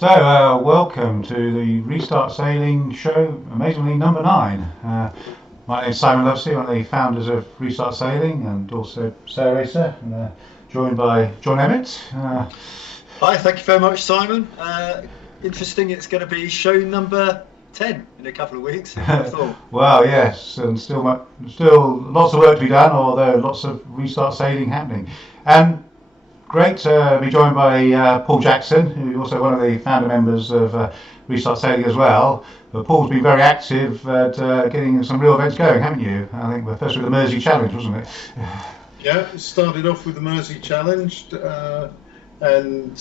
Welcome to the Restart Sailing show, amazingly number 9. My name is Simon Lovesey, one of the founders of Restart Sailing and also Sail Racer, and joined by John Emmett. Hi, thank you very much, Simon. Interesting, it's going to be show number 10 in a couple of weeks. Well, yes, and still lots of work to be done, although lots of Restart Sailing happening. And great to be joined by Paul Jackson, who's also one of the founder members of Restart Sailing as well. But Paul's been very active at getting some real events going, haven't you? I think we're first with the Mersey Challenge, wasn't it? Yeah, it started off with the Mersey Challenge and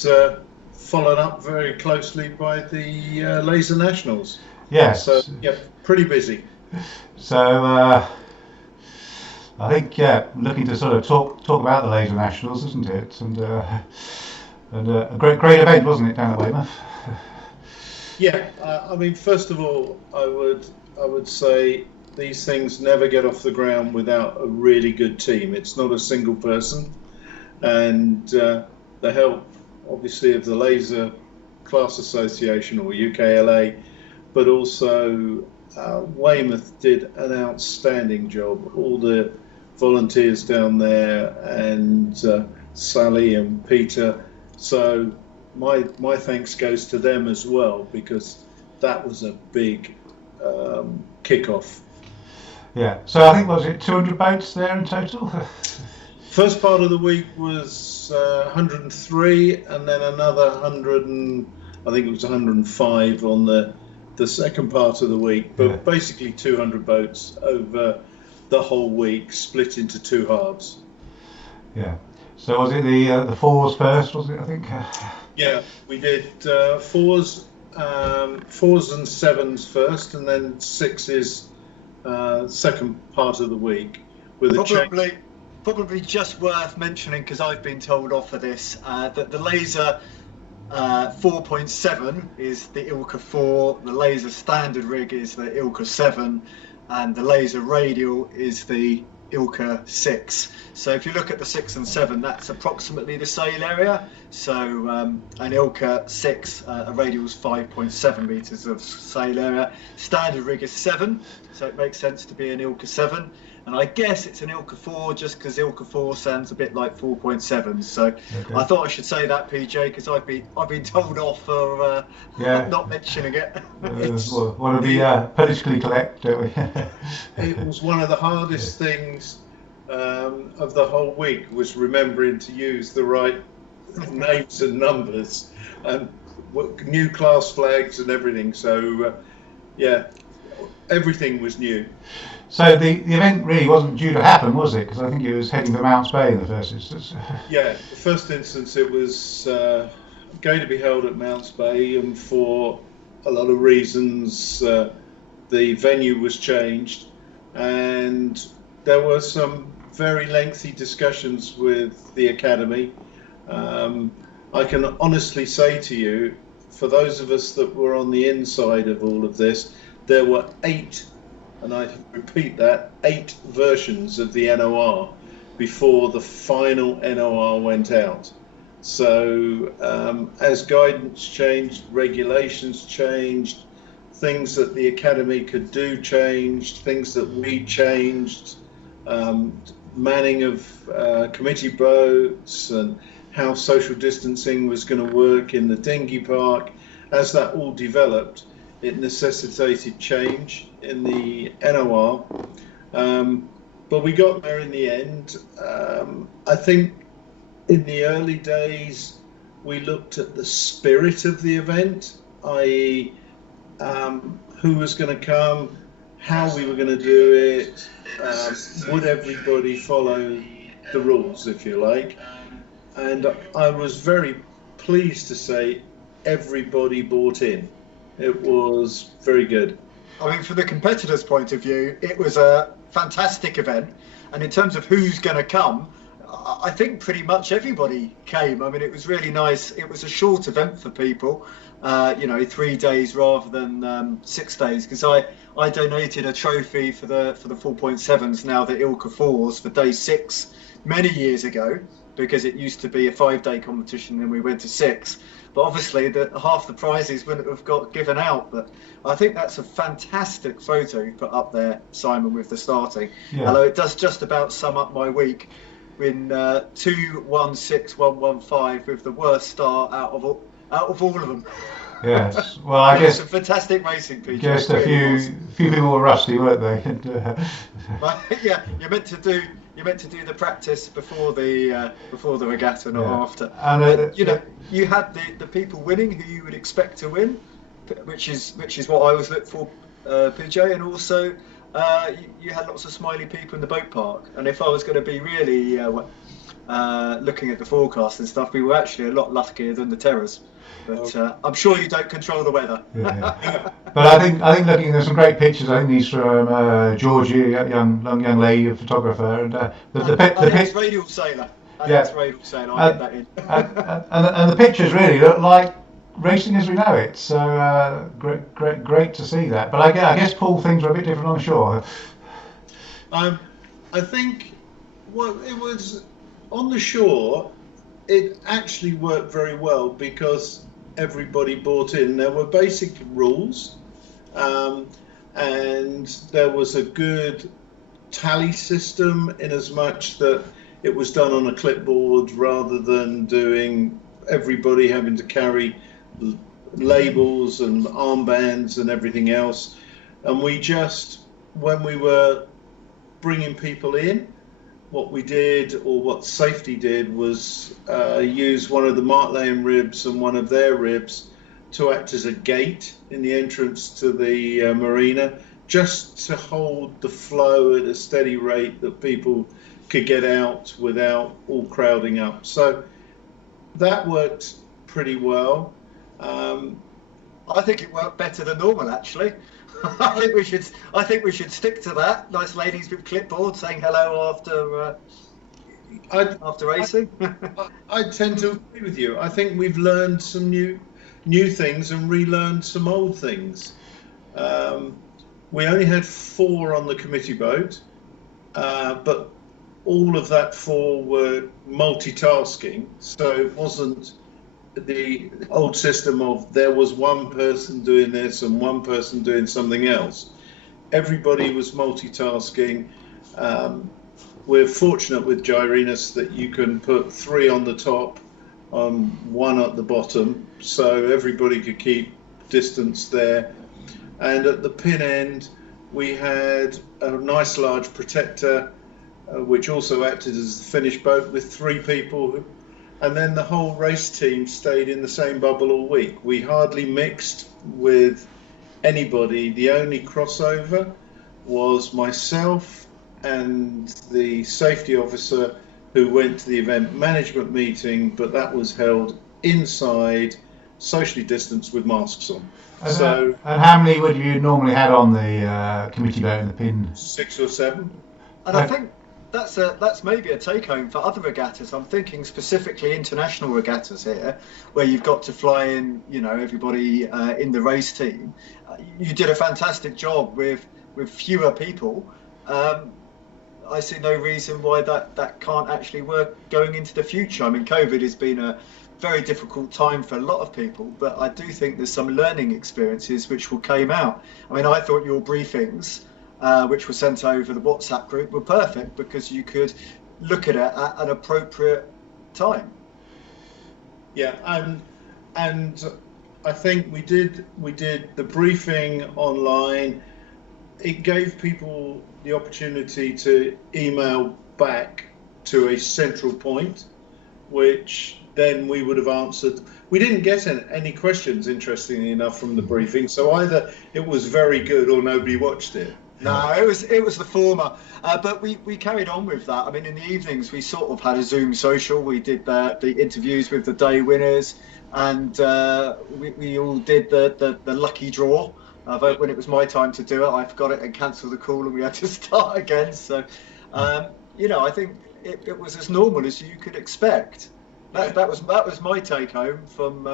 followed up very closely by the Laser Nationals. Yes. So, yeah, pretty busy. So, I think, looking to sort of talk about the Laser Nationals, isn't it? And a great event, wasn't it, down at Weymouth? Yeah, I mean, first of all, I would say these things never get off the ground without a really good team. It's not a single person, and the help, obviously, of the Laser Class Association or UKLA, but also Weymouth did an outstanding job. All the volunteers down there and Sally and Peter. So my thanks goes to them as well, because that was a big kickoff. Yeah. So I think, was it 200 boats there in total? First part of the week was 103, and then another 100 and I think it was 105 on the second part of the week. But basically 200 boats over the whole week, split into two halves. Yeah. So was it the fours first? Was it? I think. Yeah, we did fours and sevens first, and then sixes second part of the week. With Probably just worth mentioning, because I've been told off for this, that the Laser 4.7 is the Ilka 4, the Laser standard rig is the Ilka 7, and the Laser radial is the Ilka 6. So if you look at the 6 and 7, that's approximately the sail area. So an Ilka 6, a radial is 5.7 meters of sail area. Standard rig is 7, so it makes sense to be an Ilka 7. And I guess it's an Ilka 4 just because Ilka 4 sounds a bit like 4.7. So okay. I thought I should say that, PJ, because I've been told off for not mentioning it. Want to be politically correct, don't we? It was one of the hardest things of the whole week, was remembering to use the right names and numbers and new class flags and everything. So everything was new. So the event really wasn't due to happen, was it? Because I think it was heading to Mounts Bay in the first instance. Yeah, the first instance it was going to be held at Mounts Bay, and for a lot of reasons the venue was changed, and there were some very lengthy discussions with the Academy. I can honestly say to you, for those of us that were on the inside of all of this, there were 8, and I repeat that, 8 versions of the NOR before the final NOR went out. So as guidance changed, regulations changed, things that the Academy could do changed, things that we changed, manning of committee boats and how social distancing was going to work in the dinghy park. As that all developed, it necessitated change in the NOR, but we got there in the end. I think in the early days we looked at the spirit of the event, i.e. who was going to come, how we were going to do it, would everybody follow the rules, if you like. And I was very pleased to say everybody bought in. It was very good. I mean, from the competitors' point of view, it was a fantastic event. And in terms of who's going to come, I think pretty much everybody came. I mean, it was really nice. It was a short event for people, 3 days rather than 6 days, because I donated a trophy for the 4.7s, now the Ilka 4s, for day 6 many years ago. because it used to be a 5-day competition and we went to 6. But obviously, half the prizes wouldn't have got given out. But I think that's a fantastic photo you put up there, Simon, with the starting. Yeah. Although it does just about sum up my week in 2:16.115 with the worst start out of all of them. Yes. Well, I guess Some fantastic racing, PJ. just a few people were rusty, weren't they? And, Yeah, you're meant to do the practice before the regatta, not after. And You had the people winning who you would expect to win, which is what I always look for, PJ, and also you had lots of smiley people in the boat park. And if I was going to be really looking at the forecast and stuff, we were actually a lot luckier than the Terrors. But I'm sure you don't control the weather. yeah. But I think looking, there's some great pictures. I think these from Georgie, a young lady, a photographer, and the radial sailor. Yeah. Radial sailor. I'll get that in. and the pictures really look like racing as we know it. So great to see that. But I guess, Paul, things were a bit different on shore. I think it was on the shore. It actually worked very well because everybody bought in. There were basic rules, and there was a good tally system in as much that it was done on a clipboard rather than doing everybody having to carry labels and armbands and everything else. And we just, when we were bringing people in, what we did, or what safety did, was use one of the Mark Lane ribs and one of their ribs to act as a gate in the entrance to the marina, just to hold the flow at a steady rate that people could get out without all crowding up. So that worked pretty well. I think it worked better than normal, actually. I think we should stick to that. Nice ladies with clipboards saying hello after racing. I tend to agree with you. I think we've learned some new things and relearned some old things. We only had 4 on the committee boat, but all of that 4 were multitasking, so it wasn't the old system of there was one person doing this and one person doing something else. Everybody was multitasking. We're fortunate with Gyrinus that you can put 3 on the top, 1 at the bottom, so everybody could keep distance there. And at the pin end, we had a nice large protector, which also acted as the finish boat with 3 people. And then the whole race team stayed in the same bubble all week. We hardly mixed with anybody. The only crossover was myself and the safety officer who went to the event management meeting, but that was held inside, socially distanced with masks on. And how many would you normally had on the committee boat in the pin? 6 or 7. And I think that's maybe a take home for other regattas. I'm thinking specifically international regattas here, where you've got to fly in, everybody in the race team. You did a fantastic job with fewer people. I see no reason why that can't actually work going into the future. I mean, COVID has been a very difficult time for a lot of people, but I do think there's some learning experiences which came out. I mean, I thought your briefings, which were sent over the WhatsApp group, were perfect because you could look at it at an appropriate time. Yeah, and I think we did the briefing online. It gave people the opportunity to email back to a central point, which then we would have answered. We didn't get any questions, interestingly enough, from the briefing, so either it was very good or nobody watched it. No, it was the former, but we carried on with that. I mean, in the evenings we sort of had a Zoom social. We did the interviews with the day winners, and we all did the lucky draw. But when it was my time to do it, I forgot it and cancelled the call, and we had to start again. So, I think it was as normal as you could expect. That was my take home from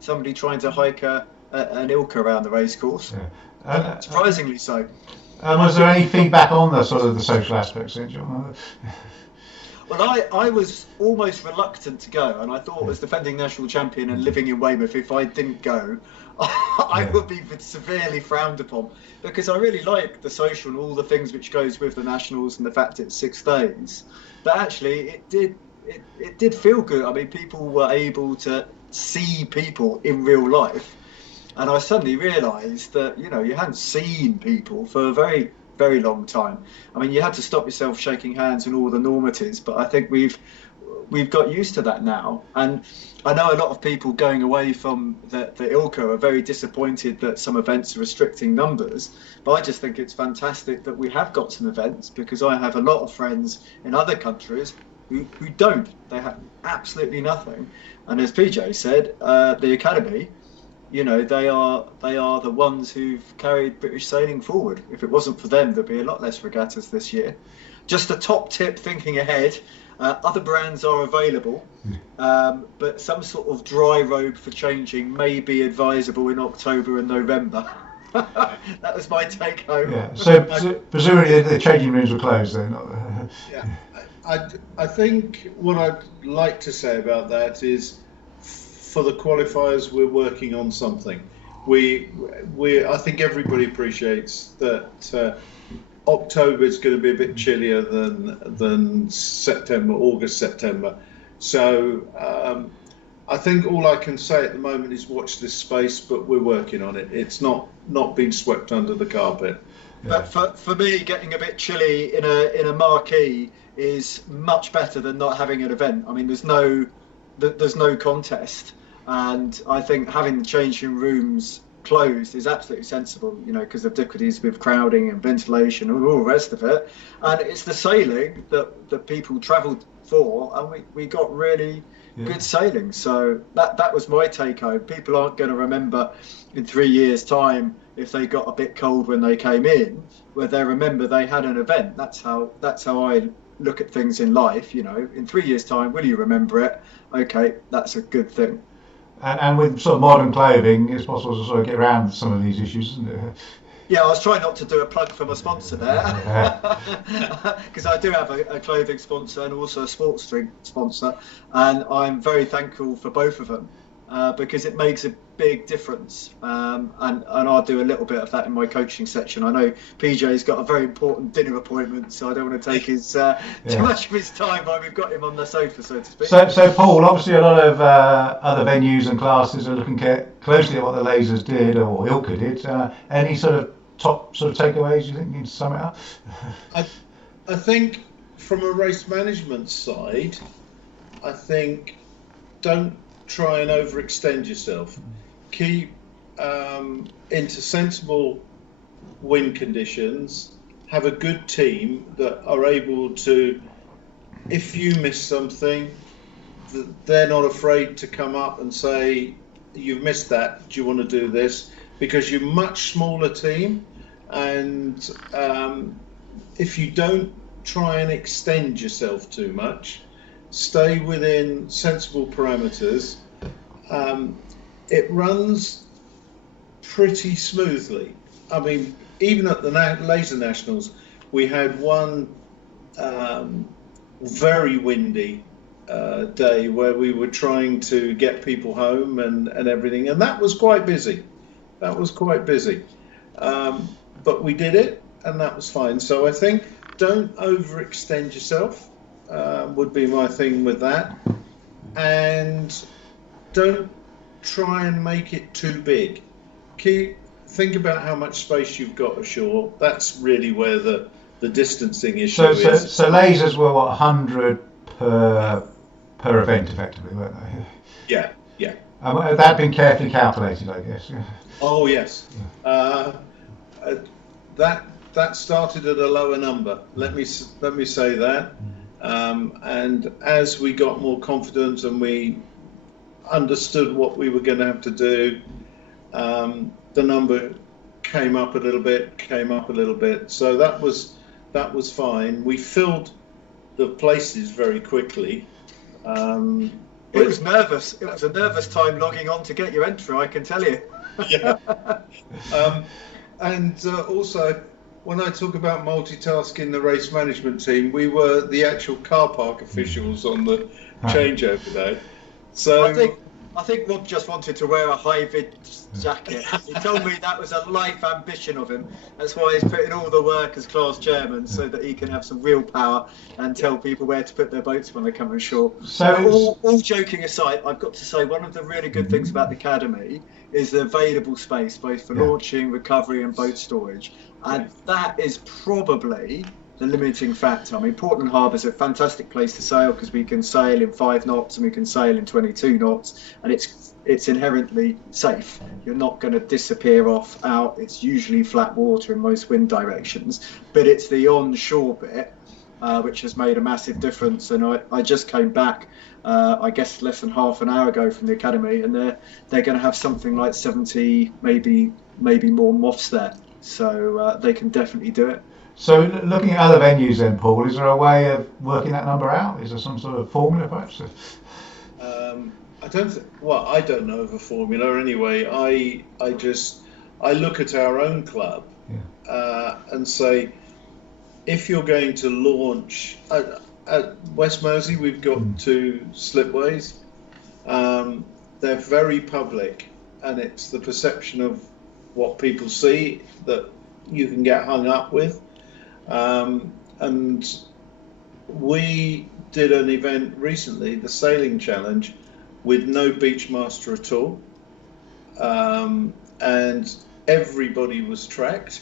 somebody trying to hike an Ilka around the racecourse. Yeah. Surprisingly so. Was there any feedback on the sort of the social aspects? Well, I was almost reluctant to go, and I thought as defending national champion and living in Weymouth, if I didn't go, I would be severely frowned upon, because I really like the social and all the things which goes with the nationals and the fact it's 6 days. But actually, it did feel good. I mean, people were able to see people in real life, and I suddenly realised that you hadn't seen people for a very, very long time. I mean, you had to stop yourself shaking hands and all the normatives, but I think we've got used to that now. And I know a lot of people going away from the ILCA are very disappointed that some events are restricting numbers, but I just think it's fantastic that we have got some events, because I have a lot of friends in other countries who don't. They have absolutely nothing. And as PJ said, the Academy, they are the ones who've carried British sailing forward. If it wasn't for them, there'd be a lot less regattas this year. Just a top tip thinking ahead, other brands are available, but some sort of dry robe for changing may be advisable in October and November. That was my take home. Yeah, so presumably the changing rooms were closed then. Yeah, I think what I'd like to say about that is, for the qualifiers, we're working on something. I think everybody appreciates that October is going to be a bit chillier than September, August, September. So I think all I can say at the moment is watch this space, but we're working on it. It's not been swept under the carpet. But for me, getting a bit chilly in a marquee is much better than not having an event. I mean, there's no contest. And I think having the changing rooms closed is absolutely sensible, because of difficulties with crowding and ventilation and all the rest of it. And it's the sailing that people travelled for, and we got really good sailing. So that was my take home. People aren't going to remember in 3 years' time if they got a bit cold when they came in, where they remember they had an event. That's how I look at things in life. In 3 years' time, will you remember it? Okay, that's a good thing. And with sort of modern clothing, it's possible to sort of get around some of these issues, isn't it? Yeah, I was trying not to do a plug for my sponsor there, because I do have a clothing sponsor and also a sports drink sponsor, and I'm very thankful for both of them, because it makes a big difference. And I'll do a little bit of that in my coaching section. I know PJ's got a very important dinner appointment, so I don't want to take his too much of his time, but we've got him on the sofa, so to speak. So Paul, obviously a lot of other venues and classes are looking closely at what the Lasers did, or ILCA did. Any sort of top sort of takeaways you think you need to sum it up? I think from a race management side, I think don't try and overextend yourself. Keep into sensible wind conditions. Have a good team that are able to, if you miss something, they're not afraid to come up and say, you've missed that, do you want to do this? Because you're a much smaller team, and if you don't try and extend yourself too much, stay within sensible parameters, it runs pretty smoothly. I mean, even at the Laser Nationals, we had one very windy day where we were trying to get people home and everything, and that was quite busy. But we did it, and that was fine. So I think don't overextend yourself, would be my thing with that. And don't try and make it too big. Think about how much space you've got ashore. That's really where the distancing issue is. So lasers were what, 100 per event, effectively, weren't they? Yeah. That had been carefully calculated, I guess. Yeah. Oh yes. That started at a lower number. Let me say that. And as we got more confident and we understood what we were going to have to do, the number came up a little bit. So that was fine. We filled the places very quickly. It was nervous. It was a nervous time logging on to get your entry, I can tell you. Yeah. And also, when I talk about multitasking the race management team, we were the actual car park officials on the changeover day. So I think Rob just wanted to wear a high-vis jacket. He told me that was a life ambition of him. That's why he's put in all the work as class chairman, so that he can have some real power and tell people where to put their boats when they come ashore. So all joking aside, I've got to say one of the really good things about the Academy is the available space, both for launching, recovery and boat storage. And that is probably the limiting factor. I mean, Portland Harbour is a fantastic place to sail because we can sail in 5 knots and we can sail in 22 knots, and it's inherently safe. You're not going to disappear off out. It's usually flat water in most wind directions, but it's the onshore bit which has made a massive difference. And I just came back, I guess less than half an hour ago from the Academy, and they're going to have something like 70, maybe more moths there. So they can definitely do it. So looking at other venues then, Paul, is there a way of working that number out? Is there some sort of formula perhaps? I don't know of a formula anyway. I look at our own club and say, if you're going to launch at West Mersey, we've got 2 slipways. They're very public, and it's the perception of what people see that you can get hung up with. And we did an event recently, the Sailing Challenge, with no beach master at all, and everybody was tracked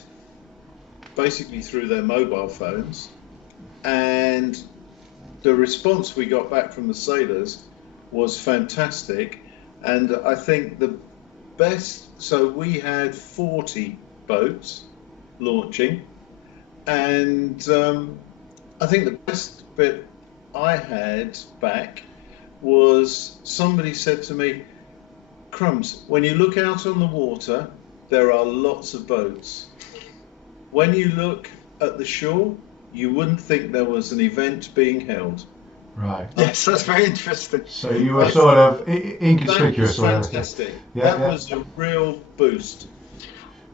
basically through their mobile phones, and the response we got back from the sailors was fantastic. And I think the best, so we had 40 boats launching, and I think the best bit I had back was somebody said to me, "Crumbs, when you look out on the water, there are lots of boats. When you look at the shore, you wouldn't think there was an event being held." Right. Yes, that's very interesting. So you were sort of inconspicuous. That was fantastic. That was a real boost.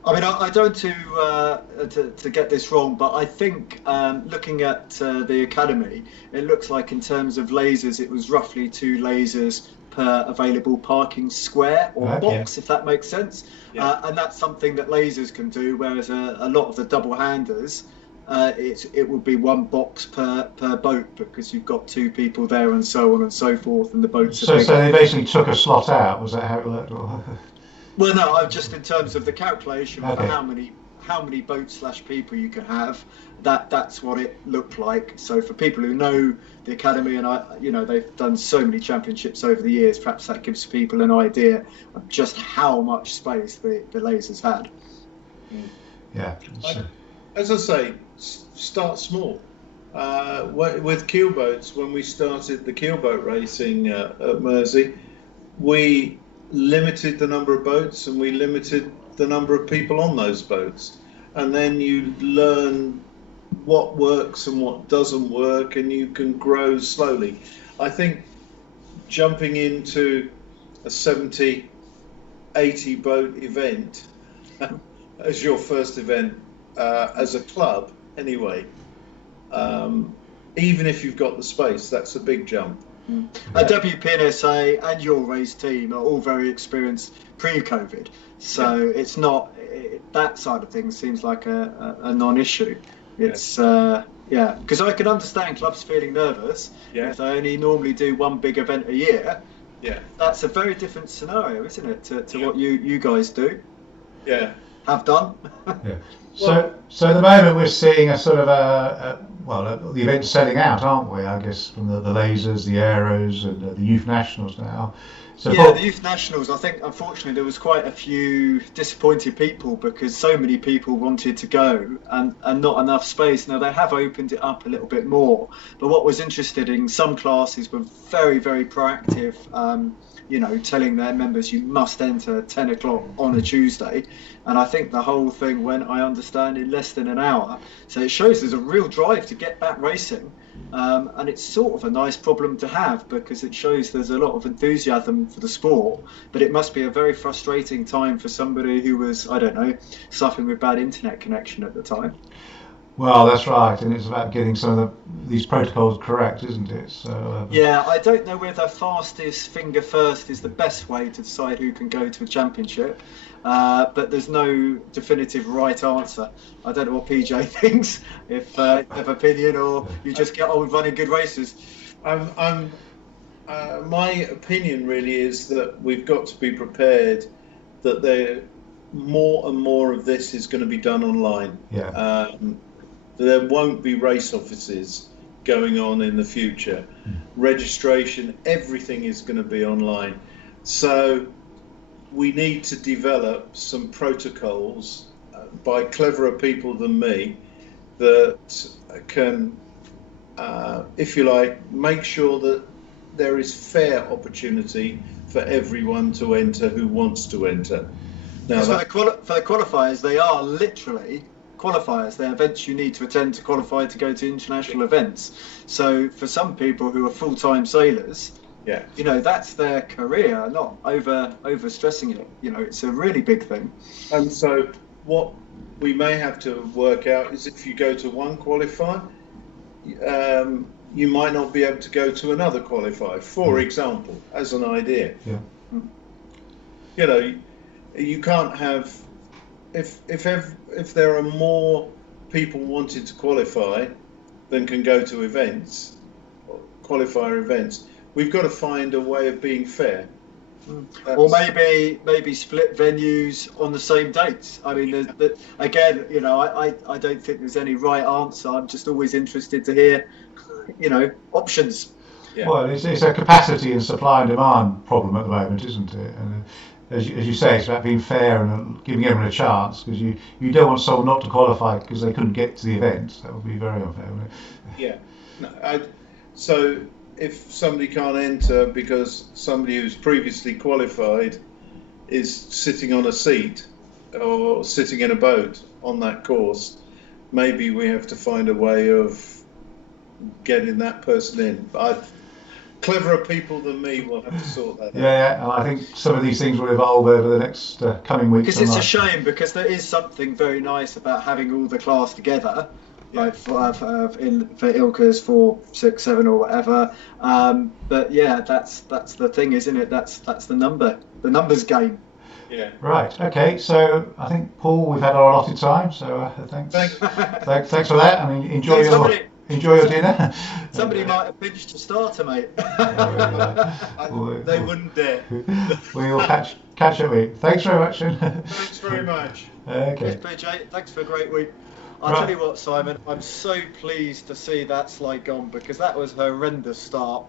I mean, I don't to get this wrong, but I think looking at the Academy, it looks like in terms of lasers, it was roughly 2 lasers per available parking square or box, if that makes sense. And that's something that lasers can do, whereas a lot of the double-handers, it would be 1 box per boat, because you've got 2 people there and so on and so forth, and the boats So they basically took a slot out, was that how it worked? Well, no, I'm just in terms of the calculation for how many boats / people you can have. That's what it looked like. So for people who know the Academy, and they've done so many championships over the years, perhaps that gives people an idea of just how much space the lasers had. Yeah. As I say, start small. With keelboats, when we started the keelboat racing at Mersey, we limited the number of boats and we limited the number of people on those boats, and then you learn what works and what doesn't work, and you can grow slowly. I think jumping into a 70, 80 boat event as your first event as a club anyway, even if you've got the space, that's a big jump. WPNSA and your race team are all very experienced pre-COVID, so it's not that side of things seems like a non-issue. It's because I can understand clubs feeling nervous if they only normally do 1 big event a year. That's a very different scenario, isn't it, to what you guys do? Have done. So at the moment we're seeing a sort of the event's selling out, aren't we? I guess from the lasers, the aeros, and the youth nationals now. So the youth nationals, I think unfortunately there was quite a few disappointed people because so many people wanted to go and not enough space. Now they have opened it up a little bit more, but what was interesting, some classes were very, very proactive, telling their members you must enter at 10 o'clock on a Tuesday. And I think the whole thing went, I understand, in less than an hour. So it shows there's a real drive to get back racing. And it's sort of a nice problem to have because it shows there's a lot of enthusiasm for the sport, but it must be a very frustrating time for somebody who was, I don't know, suffering with bad internet connection at the time. Well, that's right, and it's about getting some of these protocols correct, isn't it? So, Yeah, I don't know whether fastest finger first is the best way to decide who can go to a championship, but there's no definitive right answer. I don't know what PJ thinks, if you have opinion or you just get on with running good races. My opinion really is that we've got to be prepared that more and more of this is going to be done online. yeah. There won't be race offices going on in the future. Registration, everything is going to be online. So we need to develop some protocols by cleverer people than me that can, if you like, make sure that there is fair opportunity for everyone to enter who wants to enter. Now, For the qualifiers, they are literally qualifiers. They're events you need to attend to qualify to go to international events. So for some people who are full-time sailors, yeah, that's their career, not over stressing it. It's a really big thing. and so what we may have to work out is if you go to one qualifier, you might not be able to go to another qualifier, for example, as an idea. Yeah. You can't have, if there are more people wanting to qualify than can go to events, qualifier events, we've got to find a way of being fair. Or maybe split venues on the same dates. I mean, again, I don't think there's any right answer. I'm just always interested to hear, options. Yeah. Well, it's a capacity and supply and demand problem at the moment, isn't it? And as you say, it's about being fair and giving everyone a chance, because you don't want someone not to qualify because they couldn't get to the event. That would be very unfair, wouldn't it? Yeah. No, so if somebody can't enter because somebody who's previously qualified is sitting on a seat or sitting in a boat on that course, maybe we have to find a way of getting that person in. But cleverer people than me will have to sort that out. Yeah, and I think some of these things will evolve over the next coming weeks. Because it's a shame, because there is something very nice about having all the class together, like for Ilkers 4, 6, 7 or whatever. But yeah, that's the thing, isn't it? That's the numbers game. Yeah. Right. Okay. So I think, Paul, we've had our allotted time. So thanks. Thanks for that. I mean, enjoy your dinner. Somebody might have pinched a starter, mate. They wouldn't dare. We will catch up with you. Thanks very much. Thanks very much. Okay. Yes, PJ, thanks for a great week. I'll tell you what, Simon, I'm so pleased to see that slide gone, because that was a horrendous start.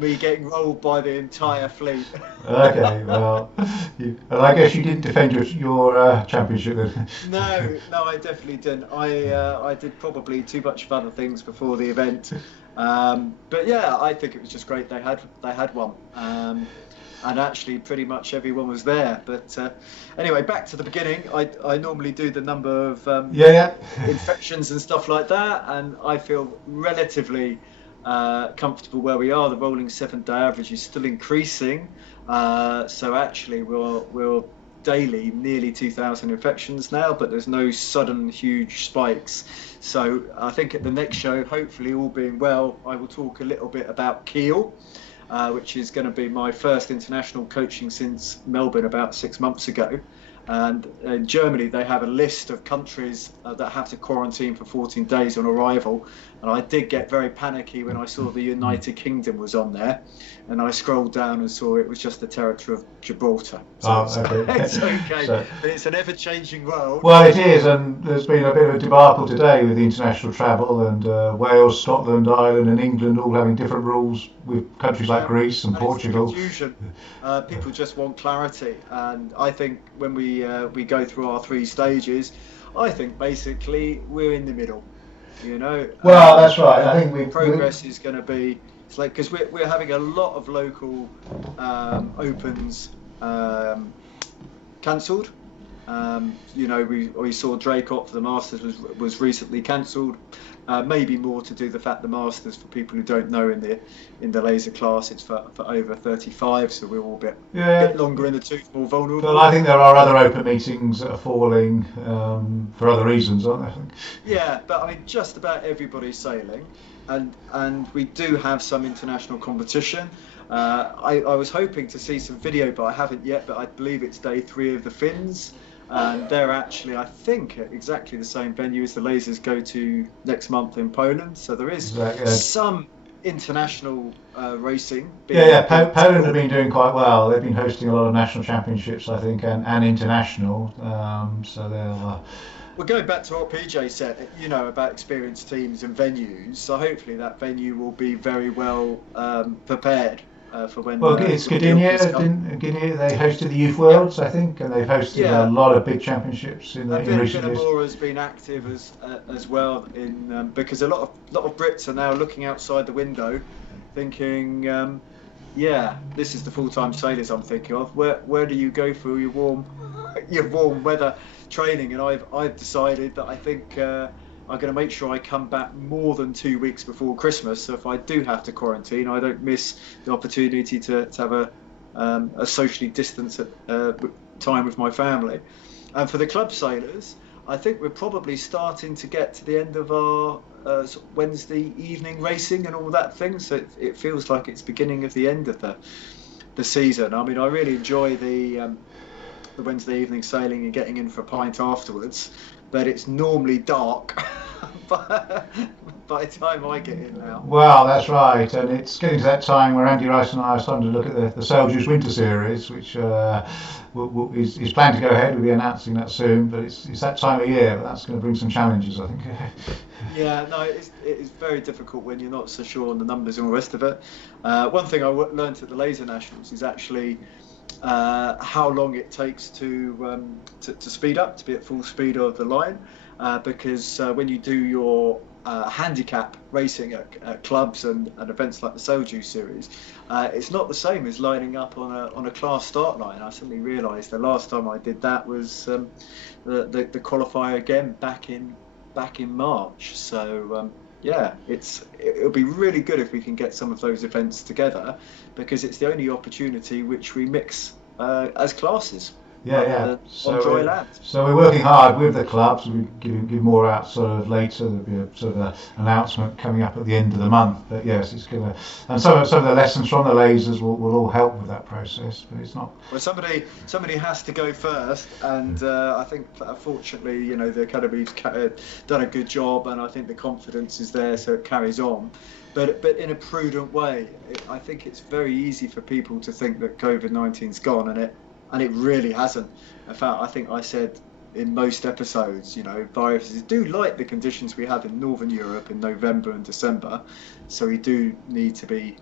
Me getting rolled by the entire fleet. Okay, well, and I guess you didn't defend your championship then. No, I definitely didn't. I did probably too much of other things before the event. But yeah, I think it was just great they had one. And actually pretty much everyone was there. But anyway, back to the beginning. I normally do the number of infections and stuff like that, and I feel relatively comfortable where we are. The rolling 7-day average is still increasing, so actually we're daily nearly 2,000 infections now, but there's no sudden huge spikes. So I think at the next show, hopefully all being well, I will talk a little bit about Kiel, which is going to be my first international coaching since Melbourne about 6 months ago. And in Germany, they have a list of countries that have to quarantine for 14 days on arrival. And I did get very panicky when I saw the United Kingdom was on there. And I scrolled down and saw it was just the territory of Gibraltar. So it's okay. So, but it's an ever-changing world. Well, it is, and there's been a bit of a debacle today with the international travel, and Wales, Scotland, Ireland and England all having different rules with countries like Greece and Portugal. It's confusion. People just want clarity, and I think when we go through our 3 stages, I think basically we're in the middle. Well, that's right. I think progress is going to be. It's like, because we're having a lot of local opens cancelled, We saw Draycott for the Masters was recently cancelled. Maybe more to do the fact the Masters, for people who don't know, in the laser class, it's for over 35, so we're all a bit longer in the tooth, more vulnerable. But I think there are other open meetings that are falling for other reasons, aren't there? I think. Yeah, but I mean, just about everybody's sailing, and we do have some international competition. I was hoping to see some video, but I haven't yet. But I believe it's day 3 of the Finns. And they're actually, I think, at exactly the same venue as the lasers go to next month in Poland. So there is some international racing. Poland have been doing quite well. They've been hosting a lot of national championships, I think, and international. So they'll. Well, going back to what PJ said, about experienced teams and venues. So hopefully that venue will be very well prepared. For when, it's Gdynia. They hosted the Youth Worlds, I think, and they've hosted a lot of big championships in recent years. Vinnamore has been active as well because a lot of Brits are now looking outside the window, thinking, this is the full-time sailors I'm thinking of. Where do you go for your warm weather training? And I've decided that I think. I'm going to make sure I come back more than 2 weeks before Christmas, so if I do have to quarantine, I don't miss the opportunity to have a socially distanced time with my family. And for the club sailors, I think we're probably starting to get to the end of our Wednesday evening racing and all that thing, so it feels like it's beginning of the end of the season. I mean, I really enjoy the Wednesday evening sailing and getting in for a pint afterwards, but it's normally dark by the time I get in now. Well, that's right, and it's getting to that time where Andy Rice and I are starting to look at the Sail Juice Winter Series, which is planned to go ahead. We'll be announcing that soon, but it's that time of year, but that's going to bring some challenges, I think. Yeah, no, it is very difficult when you're not so sure on the numbers and all the rest of it. One thing I learned at the Laser Nationals is actually how long it takes to speed up, to be at full speed of the line, because when you do your handicap racing at clubs and events like the Sail Juice series, it's not the same as lining up on a class start line. I suddenly realised the last time I did that was the qualifier again back in March. So it'll be really good if we can get some of those events together, because it's the only opportunity which we mix as classes. On dry land. So we're working hard with the clubs. We'll give more out sort of later. There'll be a sort of an announcement coming up at the end of the month. But yes, it's going to, and some of the lessons from the lasers will all help with that process. But it's not. Well, somebody has to go first, and I think fortunately, the academy's done a good job, and I think the confidence is there, so it carries on. But in a prudent way. I think it's very easy for people to think that COVID-19's gone, and it really hasn't. In fact, I think I said in most episodes, viruses do like the conditions we have in Northern Europe in November and December, so we do need to be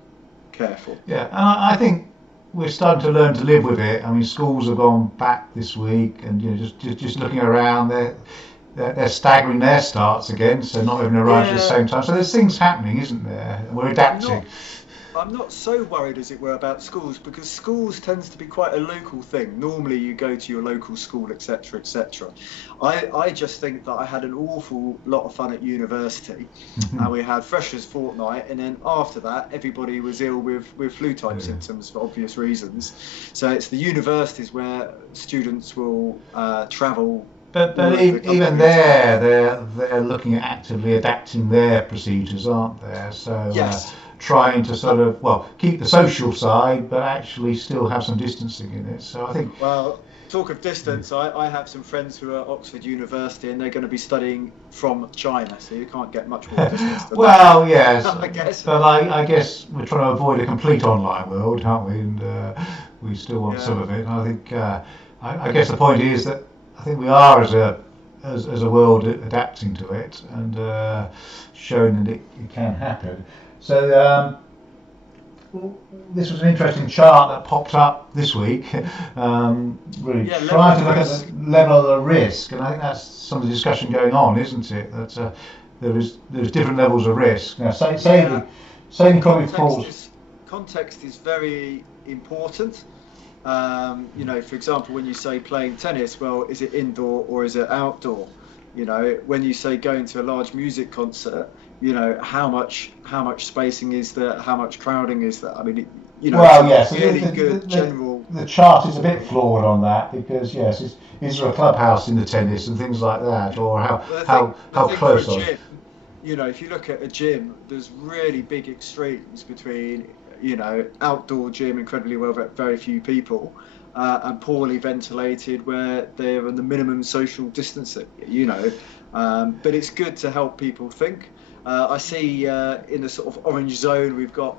careful. Yeah, and I think we're starting to learn to live with it. I mean, schools have gone back this week, and just looking around, they're staggering their starts again, so not even arrived at the same time. So there's things happening, isn't there? And we're adapting. I'm not so worried, as it were, about schools, because schools tends to be quite a local thing. Normally you go to your local school, etc., etc. I just think that I had an awful lot of fun at university, and we had freshers fortnight, and then after that everybody was ill with flu type symptoms for obvious reasons. So it's the universities where students will travel. But even there, they're looking at actively adapting their procedures, aren't they? So yes. Trying to sort of keep the social side, but actually still have some distancing in it. So I think. Well, talk of distance, I have some friends who are at Oxford University, and they're going to be studying from China, so you can't get much more distance than well, that. Yes, I guess. But I guess we're trying to avoid a complete online world, aren't we? And we still want some of it. And I think I guess the point is that I think we are as a world adapting to it and showing that it can happen. So this was an interesting chart that popped up this week, really trying to look at the level of the risk, and I think that's some of the discussion going on, isn't it? That there's different levels of risk. Now, sailing probably falls. Context is very important. You know, for example, when you say playing tennis, well, is it indoor or is it outdoor? You know, when you say going to a large music concert, you know, how much spacing is there? How much crowding is there? I mean, you know, it's Well, a yes, really good general. the chart is a bit flawed on that because yes, is there a clubhouse in the tennis and things like that, or Well, the how thing for a close are? gym, you know, if you look at a gym, there's really big extremes between, you know, outdoor gym, incredibly well, very few people, and poorly ventilated, where they're on the minimum social distancing, you know. But it's good to help people think. I see in the sort of orange zone, we've got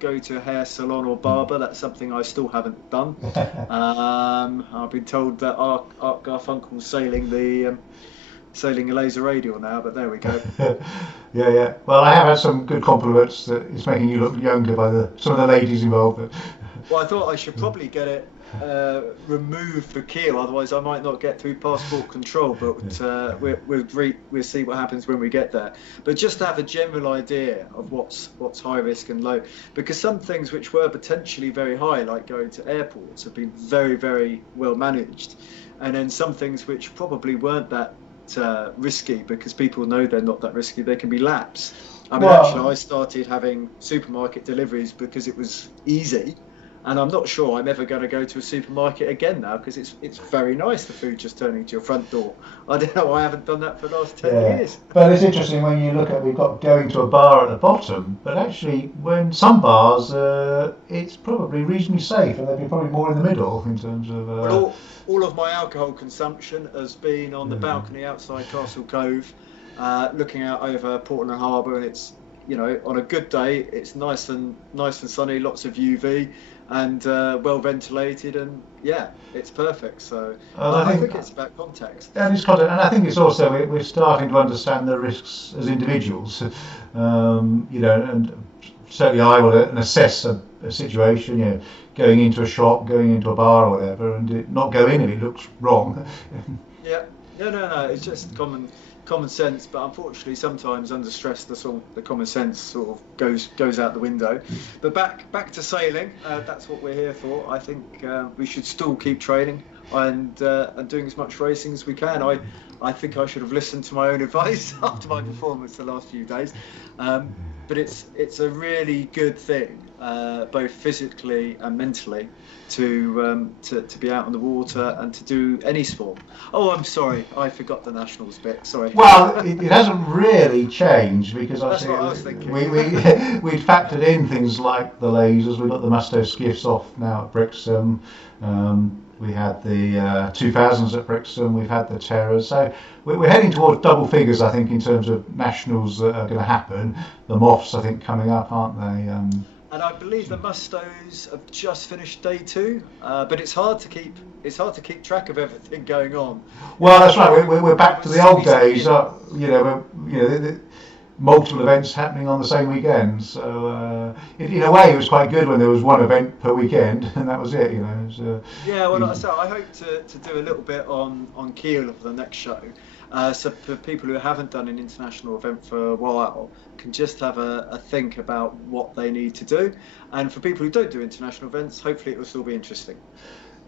go to a hair salon or barber. That's something I still haven't done. I've been told that Art Garfunkel's sailing a laser radial now, but there we go. Yeah, yeah. Well, I have had some good compliments that it's making you look younger by the some of the ladies involved. But, Well, I thought I should probably get it removed for keel, otherwise I might not get through passport control. But we'll see what happens when we get there. But just to have a general idea of what's high risk and low, because some things which were potentially very high, like going to airports, have been very, very well managed, and then some things which probably weren't that risky, because people know they're not that risky, they can be lapse. I mean, actually, well, I started having supermarket deliveries because it was easy, and I'm not sure I'm ever going to go to a supermarket again now, because it's very nice, the food just turning to your front door. I don't know, I haven't done that for the last 10 yeah. years. But it's interesting when you look at we've got going to a bar at the bottom, but actually when some bars it's probably reasonably safe, and they'd be probably more in the middle in terms of. Well, all of my alcohol consumption has been on the balcony outside Castle Cove, looking out over Portland Harbour, and it's, you know, on a good day, it's nice and sunny, lots of UV, and well ventilated, and yeah, it's perfect. So And I I think think it's about context. and it's content, and I think it's also we're starting to understand the risks as individuals, you know, and certainly I will assess a situation, you know, going into a shop, going into a bar or whatever, and not go in if it looks wrong. Yeah, no. It's just common sense, but unfortunately, sometimes under stress, the common sense sort of goes out the window. But back to sailing. That's what we're here for. I think we should still keep training and doing as much racing as we can. I think I should have listened to my own advice after my performance the last few days. But it's a really good thing, both physically and mentally, to be out on the water and to do any sport. Oh, I'm sorry, I forgot the nationals bit. Sorry. Well, it hasn't really changed because That's obviously what I was thinking. we'd factored in things like the lasers. We've got the Musto skiffs off now at Brixham. We had the 2000s at Brixham. We've had the Terrors. So we're heading towards double figures, I think, in terms of nationals that are going to happen. The Moths, I think, coming up, aren't they? And I believe the Mustos have just finished day two, but it's hard to keep track of everything going on. You Well, know, that's right. We're there back to was the old so many days. Multiple events happening on the same weekend. So in a way, it was quite good when there was one event per weekend, and that was it. You know. Yeah, well, like I You- say, I hope to do a little bit on keel for the next show. So for people who haven't done an international event for a while, can just have a think about what they need to do. And for people who don't do international events, hopefully it will still be interesting.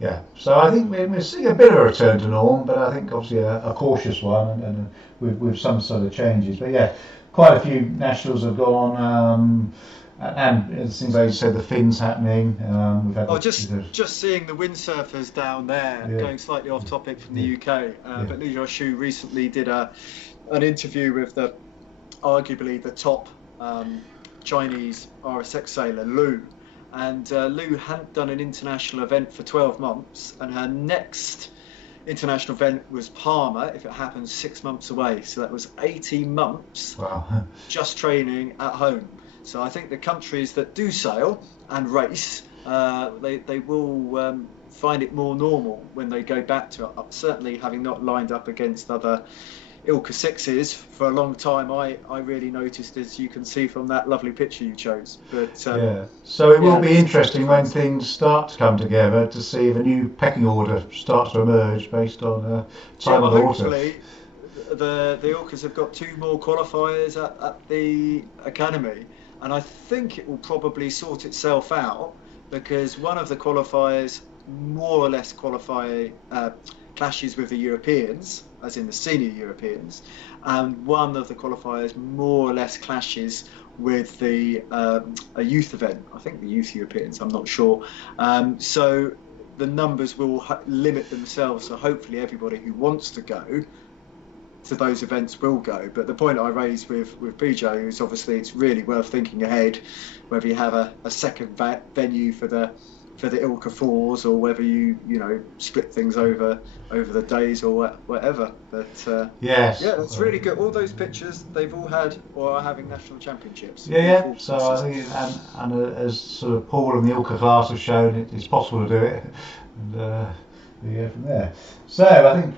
yeah. So I think we're seeing a bit of a return to norm, but I think obviously a cautious one, and with some sort of changes. But yeah, quite a few nationals have gone. And as things like you said, the Finns happening. We've had Oh, just seeing the windsurfers down there, yeah, going slightly off topic from the yeah, UK, yeah. but Li Shu recently did an interview with arguably the top Chinese RSX sailor, Lu. And Lu hadn't done an international event for 12 months, and her next international event was Parma, if it happens, 6 months away. So that was 18 months Wow. just training at home. So I think the countries that do sail and race, they will find it more normal when they go back to it. Certainly, having not lined up against other Ilka sixes for a long time, I really noticed, as you can see from that lovely picture you chose. But Yeah. So it will yeah, be there's a interesting when difference. things start to come together to see if a new pecking order starts to emerge based on Yeah, time well, on the water. hopefully the Orcas have got two more qualifiers at the academy, and I think it will probably sort itself out, because one of the qualifiers more or less clashes with the Europeans, as in the senior Europeans, and one of the qualifiers more or less clashes with the a youth event. I think the youth Europeans. I'm not sure. So the numbers will limit themselves. So hopefully everybody who wants to go to those events will go. But the point I raised with PJ is obviously it's really worth thinking ahead, whether you have a second venue for the Ilka fours, or whether you split things over the days or whatever. But Yes. yeah, it's really good. All those pictures, they've all had or are having national championships. Yeah. So I think, and as sort of Paul and the Ilka class have shown, it's possible to do it, and we go from there. So I think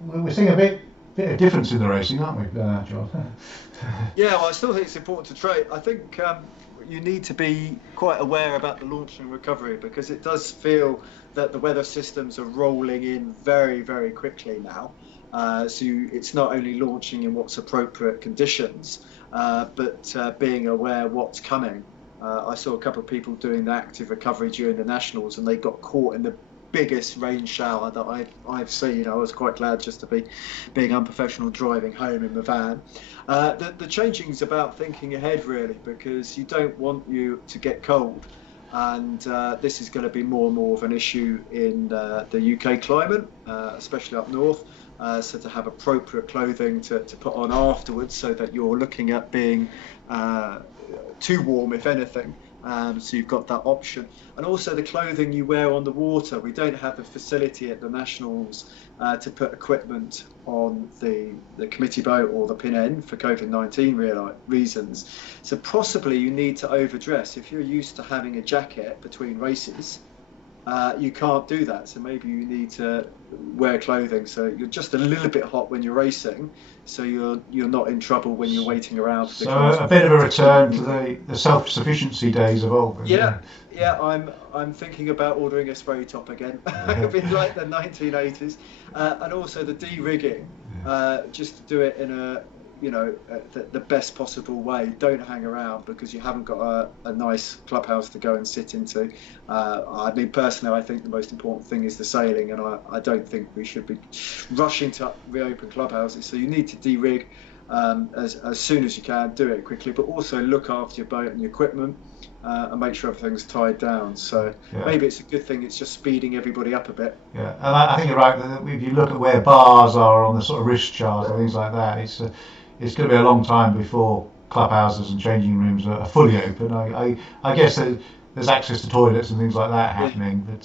we're seeing a bit of difference in the racing, aren't we, John? Yeah, well, I still think it's important to trade. I think you need to be quite aware about the launch and recovery, because it does feel that the weather systems are rolling in very, very quickly now. So it's not only launching in what's appropriate conditions, but being aware what's coming. I saw a couple of people doing the active recovery during the Nationals, and they got caught in the biggest rain shower that I've seen. I was quite glad just to be being unprofessional driving home in the van. The changing is about thinking ahead, really, because you don't want you to get cold, and this is going to be more and more of an issue in the UK climate, especially up north. So to have appropriate clothing to put on afterwards, so that you're looking at being too warm, if anything. So you've got that option, and also the clothing you wear on the water. We don't have the facility at the Nationals to put equipment on the committee boat or the pin end for COVID-19 reasons. So possibly you need to overdress. If you're used to having a jacket between races, you can't do that. So maybe you need to wear clothing so you're just a little bit hot when you're racing, so you're not in trouble when you're waiting around. So a bit of a return to the self-sufficiency days of old. Yeah, I'm thinking about ordering a spray top again, a bit like the 1980s, and also the de-rigging, just to do it in a the best possible way. Don't hang around because you haven't got a nice clubhouse to go and sit into. I mean, personally, I think the most important thing is the sailing, and I don't think we should be rushing to reopen clubhouses. So you need to de-rig as soon as you can, do it quickly, but also look after your boat and your equipment, and make sure everything's tied down. So maybe it's a good thing it's just speeding everybody up a bit. Yeah, and I think you're right. If you look at where bars are on the sort of wrist chart and things like that, it's going to be a long time before clubhouses and changing rooms are fully open. I guess there's access to toilets and things like that happening. But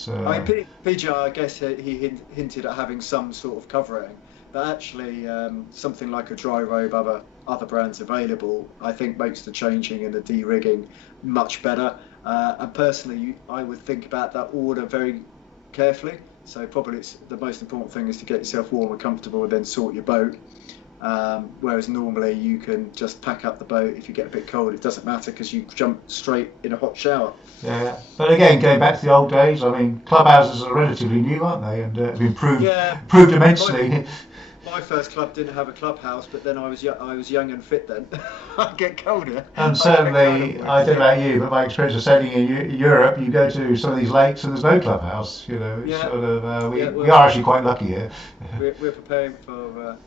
PJ, I guess he hinted at having some sort of covering, but actually something like a dry robe, other brands available, I think makes the changing and the de-rigging much better. And personally, I would think about that order very carefully. So probably the most important thing is to get yourself warm and comfortable and then sort your boat. Whereas normally you can just pack up the boat. If you get a bit cold, it doesn't matter because you jump straight in a hot shower. Yeah, but again, going back to the old days, I mean, clubhouses are relatively new, aren't they? And have improved immensely. My first club didn't have a clubhouse, but then I was young and fit then. I'd get colder. And certainly, I don't know about you, but my experience of sailing in Europe, you go to some of these lakes and there's no clubhouse. It's sort of we are actually quite lucky here. We're preparing for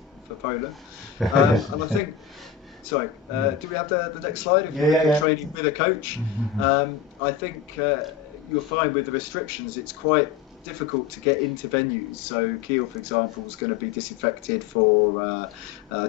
Poland, and I think. Sorry, do we have the next slide? If you're training with a coach, I think you'll find with the restrictions, it's quite difficult to get into venues. So Kiel, for example, is going to be disinfected for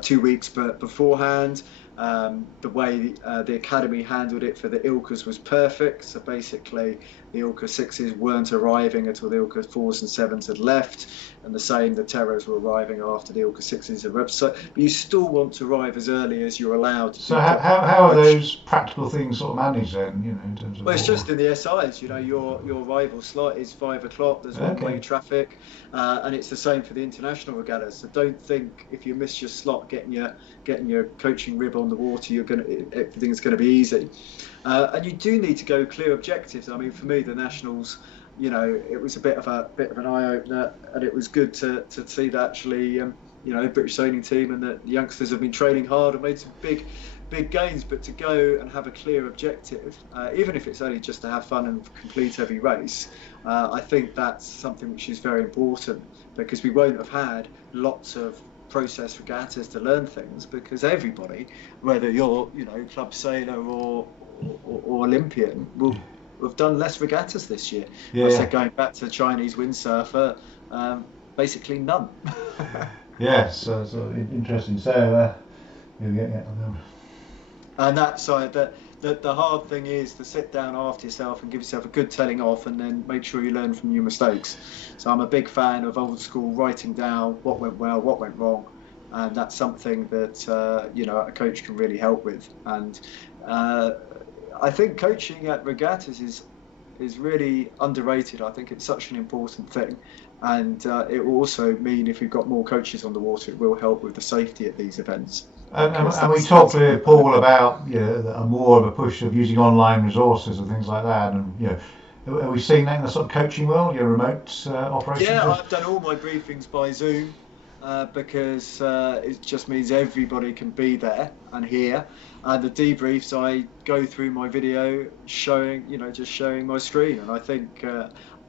2 weeks beforehand. The way the academy handled it for the Ilkas was perfect. So basically, the Ilka 6s weren't arriving until the Ilka 4s and 7s had left, and the same, the Terrors were arriving after the Ilka 6s had left. So, but you still want to arrive as early as you're allowed. So how are those practical things sort of managed then? In terms of it's just in the SIs. Your arrival slot is 5 o'clock. There's one-way traffic, and it's the same for the international regattas. So don't think if you miss your slot getting your coaching rib on the water, everything's going to be easy. And you do need to go clear objectives. I mean, for me, the Nationals, it was a bit of an eye opener, and it was good to see that actually British sailing team, and that the youngsters have been training hard and made some big gains. But to go and have a clear objective, even if it's only just to have fun and complete every race, I think that's something which is very important, because we won't have had lots of process regattas to learn things, because everybody, whether you're club sailor or Olympian, will have done less regattas this year. I said, going back to Chinese windsurfer, basically none. Yes, so interesting. So and that side, the hard thing is to sit down after yourself and give yourself a good telling off, and then make sure you learn from your mistakes. So I'm a big fan of old school writing down what went well, what went wrong, and that's something that a coach can really help with. And I think coaching at regattas is really underrated. I think it's such an important thing, and it will also mean, if you've got more coaches on the water, it will help with the safety at these events. And we talked with Paul about more of a push of using online resources and things like that, and are we seeing that in the sort of coaching world, your remote operations? Yeah, I've done all my briefings by Zoom, because it just means everybody can be there and hear. And the debriefs, I go through my video showing my screen. And I think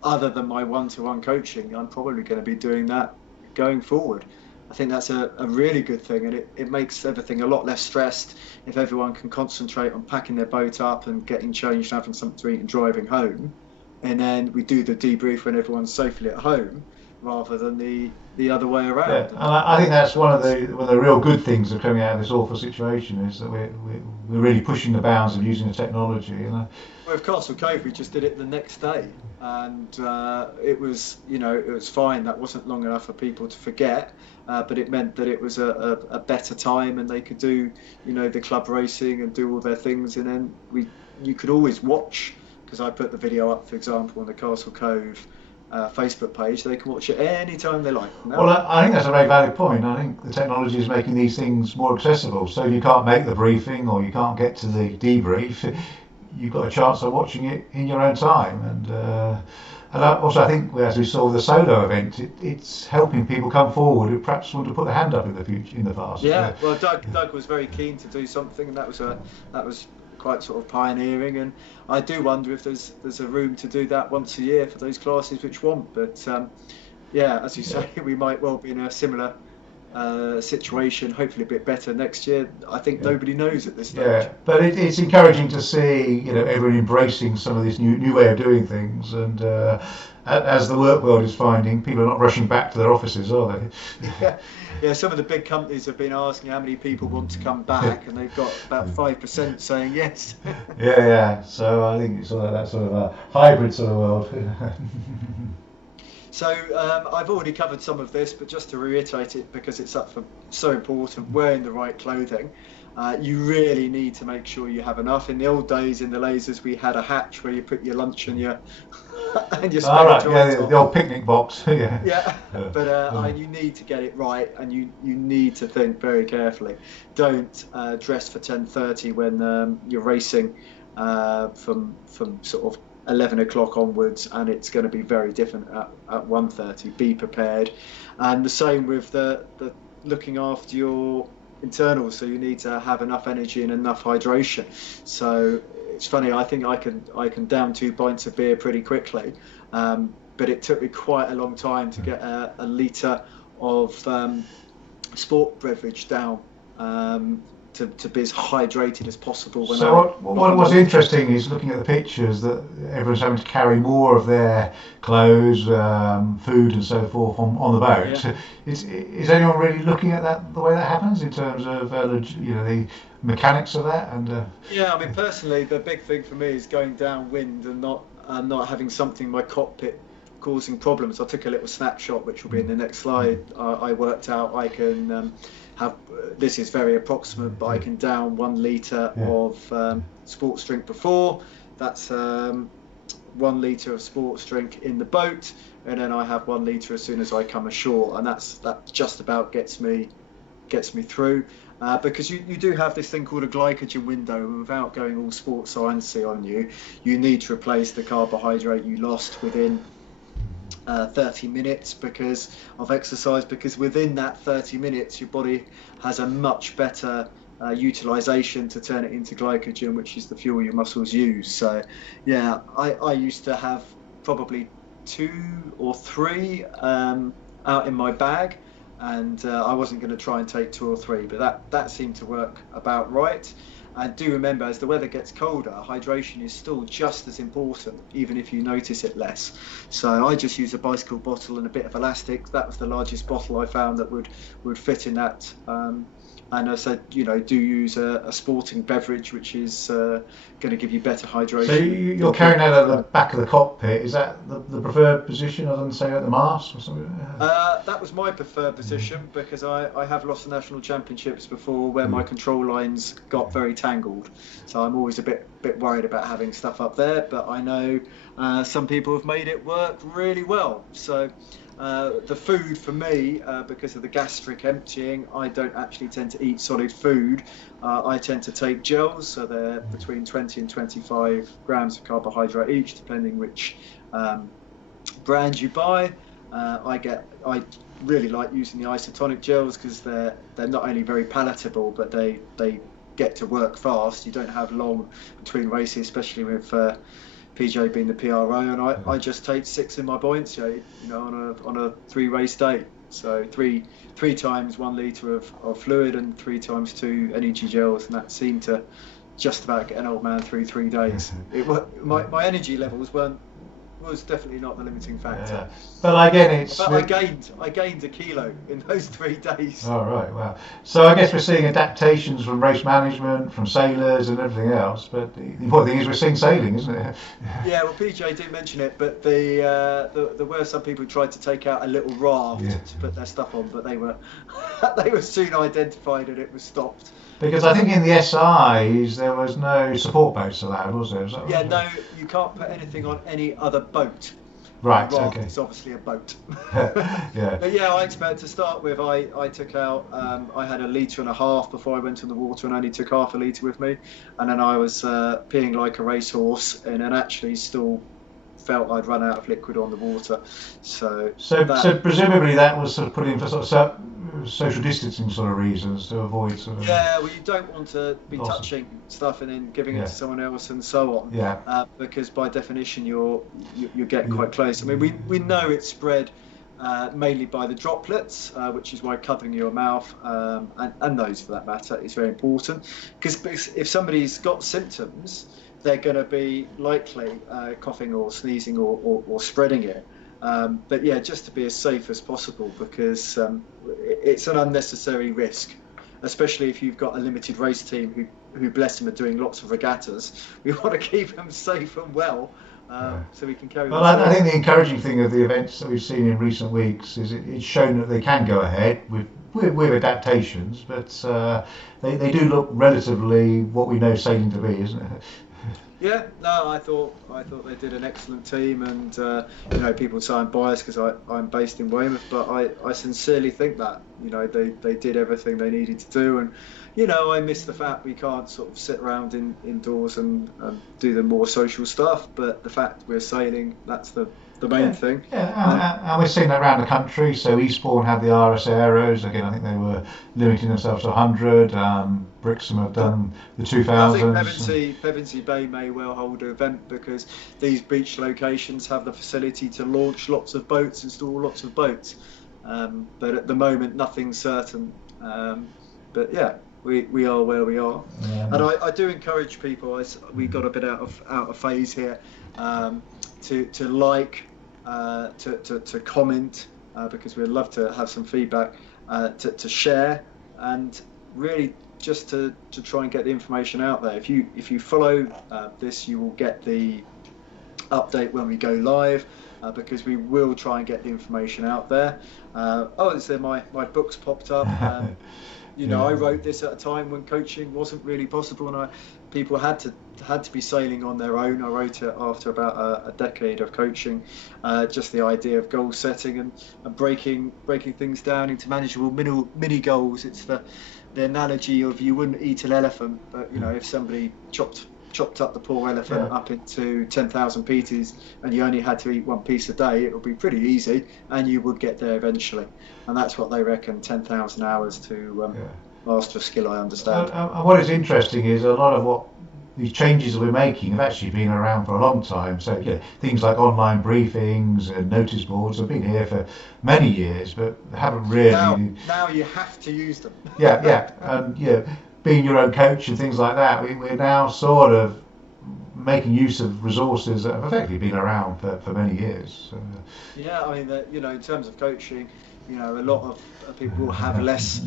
other than my one-to-one coaching, I'm probably going to be doing that going forward. I think that's a really good thing, and it makes everything a lot less stressed if everyone can concentrate on packing their boat up and getting changed, having something to eat and driving home. And then we do the debrief when everyone's safely at home, rather than the other way around. Yeah, and I think that's one of the real good things of coming out of this awful situation, is that we're really pushing the bounds of using the technology. Well, of Castle Cove, we just did it the next day, and it was fine. That wasn't long enough for people to forget, but it meant that it was a better time, and they could do the club racing and do all their things. And then you could always watch, because I put the video up, for example, on the Castle Cove Facebook page. They can watch it any time they like. Well, I think that's a very valid point. I think the technology is making these things more accessible. So if you can't make the briefing, or you can't get to the debrief, you've got a chance of watching it in your own time. And also, I think, as we saw with the solo event, it's helping people come forward who perhaps want to put their hand up in the past. Yeah, well, Doug was very keen to do something, and that was quite sort of pioneering. And I do wonder if there's a room to do that once a year for those classes which want. But as you say, we might well be in a similar situation, hopefully a bit better next year. I think nobody knows at this stage. Yeah, but it's encouraging to see everyone embracing some of this new way of doing things, and as the work world is finding, people are not rushing back to their offices, are they? Yeah, some of the big companies have been asking how many people want to come back, and they've got about 5% saying yes. Yeah. So I think it's sort of that sort of a hybrid sort of world. So I've already covered some of this, but just to reiterate it, because it's so important, wearing the right clothing. You really need to make sure you have enough. In the old days, in the lasers, we had a hatch where you put your lunch and your the old picnic box. But you need to get it right, and you need to think very carefully. Don't dress for 10:30 when you're racing from sort of 11 o'clock onwards, and it's going to be very different at 1:30. Be prepared. And the same with the looking after your internals, so you need to have enough energy and enough hydration. So it's funny, I think I can down 2 pints of beer pretty quickly, but it took me quite a long time to get a litre of sport beverage down, to be as hydrated as possible. What was interesting is looking at the pictures that everyone's having to carry more of their clothes, food and so forth on the boat. Yeah. Is anyone really looking at that, the way that happens, in terms of the mechanics of that? And yeah, I mean, personally, the big thing for me is going downwind and not having something in my cockpit causing problems. I took a little snapshot, which will be in the next slide. I worked out I can this is very approximate, but I can down 1 litre of sports drink before. That's 1 litre of sports drink in the boat, and then I have 1 litre as soon as I come ashore, and that just about gets me through. Because you do have this thing called a glycogen window, and without going all sports sciencey on you need to replace the carbohydrate you lost within 30 minutes because of exercise, because within that 30 minutes your body has a much better utilization to turn it into glycogen, which is the fuel your muscles use. So yeah, I used to have probably 2 or 3 out in my bag, and I wasn't going to try and take 2 or 3, but that seemed to work about right. And do remember, as the weather gets colder, hydration is still just as important, even if you notice it less. So I just use a bicycle bottle and a bit of elastic. That was the largest bottle I found that would fit in that. And I said, do use a sporting beverage, which is going to give you better hydration. So you're carrying that at the back of the cockpit. Is that the preferred position, other than say at the mast or something? That was my preferred position, because I have lost the national championships before where my control lines got very tangled. So I'm always a bit worried about having stuff up there. But I know some people have made it work really well. So. The food for me, because of the gastric emptying, I don't actually tend to eat solid food. I tend to take gels, so they're between 20 and 25 grams of carbohydrate each, depending which brand you buy. I really like using the isotonic gels because they're not only very palatable, but they get to work fast. You don't have long between races, especially with PJ being the PRO, and I just take 6 in my buoyancy, on a 3-race day. So three times 1 litre of fluid and 3 times 2 energy gels, and that seemed to just about get an old man through 3 days. My energy levels was definitely not the limiting factor. Yeah. But again, I gained a kilo in those 3 days. Oh, right, wow. So I guess we're seeing adaptations from race management, from sailors and everything else, but the important thing is we're seeing sailing, isn't it? Yeah, well, PJ did mention it, but there were some people who tried to take out a little raft to put their stuff on, but they were soon identified and it was stopped. Because I think in the SIs there was no support boats allowed, was there? Yeah, no, you can't put anything on any other boat. Right, The raft okay. is obviously a boat. Yeah. But yeah, I expect to start with, I took out, I had 1.5 litres before I went in the water and only took half a litre with me. And then I was peeing like a racehorse and then actually still felt I'd run out of liquid on the water. So presumably that was sort of put in for sort of social distancing sort of reasons to avoid sort of... Yeah, well, you don't want to be touching stuff and then giving it to someone else and so on. Yeah. Because by definition you're getting quite close. I mean, we know it's spread mainly by the droplets, which is why covering your mouth and nose for that matter is very important. Because if somebody's got symptoms, they're going to be likely coughing or sneezing or spreading it. But yeah, just to be as safe as possible, because it's an unnecessary risk, especially if you've got a limited race team who bless them, are doing lots of regattas. We want to keep them safe and well, so we can carry on. Well, I think the encouraging thing of the events that we've seen in recent weeks is it's shown that they can go ahead with adaptations, but they do look relatively what we know sailing to be, isn't it? Yeah, no, I thought they did an excellent team, and people say I'm biased because I'm based in Weymouth, but I sincerely think that they did everything they needed to do, and I miss the fact we can't sort of sit around indoors and do the more social stuff, but the fact we're sailing, that's the main thing. Yeah, and we're seeing that around the country. So Eastbourne had the RS Aeros. Again, I think they were limiting themselves to 100. Brixham have done the 2000s. I think Pevensey Bay may well hold an event because these beach locations have the facility to launch lots of boats, install lots of boats. But at the moment, nothing's certain. But yeah, we are where we are. Yeah. And I do encourage people. We got a bit out of phase here. To like, to comment, because we'd love to have some feedback, to share, and really just to try and get the information out there. If you follow this, you will get the update when we go live, because we will try and get the information out there. My book's popped up. I wrote this at a time when coaching wasn't really possible, and people had to be sailing on their own. I wrote it after about a decade of coaching, just the idea of goal setting and breaking things down into manageable mini goals. It's the analogy of you wouldn't eat an elephant, but if somebody chopped chopped up the poor elephant Yeah. up into 10,000 pieces and you only had to eat one piece a day, it would be pretty easy and you would get there eventually. And that's what they reckon, 10,000 hours to Yeah. master a skill, I understand. And what is interesting is a lot of what these changes that we're making have actually been around for a long time. So things like online briefings and notice boards have been here for many years, but haven't really. Now you have to use them. Yeah, and being your own coach and things like that, we're now sort of making use of resources that have effectively been around for many years. So, Yeah, I mean, in terms of coaching, a lot of people will have less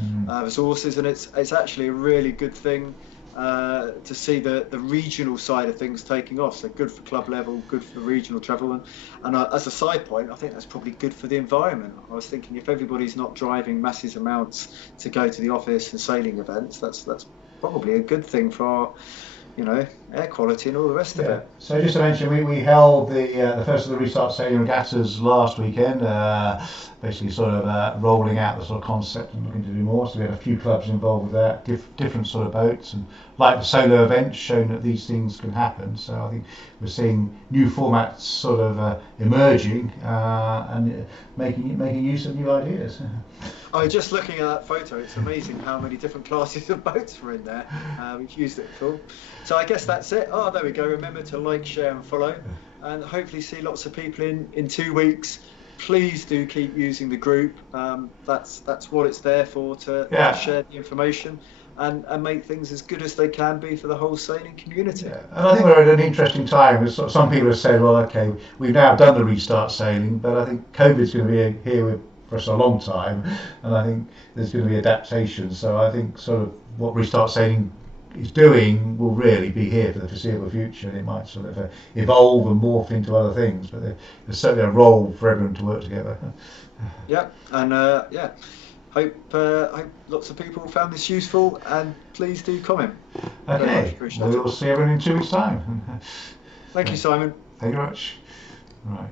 resources, and it's actually a really good thing to see the regional side of things taking off. So good for club level, good for the regional travel, and as a side point, I think that's probably good for the environment. I was thinking if everybody's not driving massive amounts to go to the office and sailing events, that's probably a good thing for our air quality and all the rest of it. So just to mention, we held the first of the Restart Sailing Regattas last weekend, basically sort of rolling out the sort of concept and looking to do more. So we had a few clubs involved with that, different sort of boats, and like the solo events, showing that these things can happen. So I think we're seeing new formats sort of emerging and making use of new ideas. I was just looking at that photo. It's amazing how many different classes of boats were in there. We've used it before. So I guess that's it. Oh, there we go. Remember to like, share and follow, and hopefully see lots of people in 2 weeks. Please do keep using the group. That's what it's there for, to share the information and make things as good as they can be for the whole sailing community. Yeah. And I think we're at an interesting time. Some people have said, well, okay, we've now done the Restart Sailing, but I think COVID's going to be here for us a long time, and I think there's going to be adaptation. So I think sort of what Restart Sailing is doing will really be here for the foreseeable future, and it might sort of evolve and morph into other things, but there's certainly a role for everyone to work together. Yeah, and hope lots of people found this useful, and please do comment. Okay, we'll see everyone in 2 weeks' time. Thank you, Simon. Thank you very much. Right.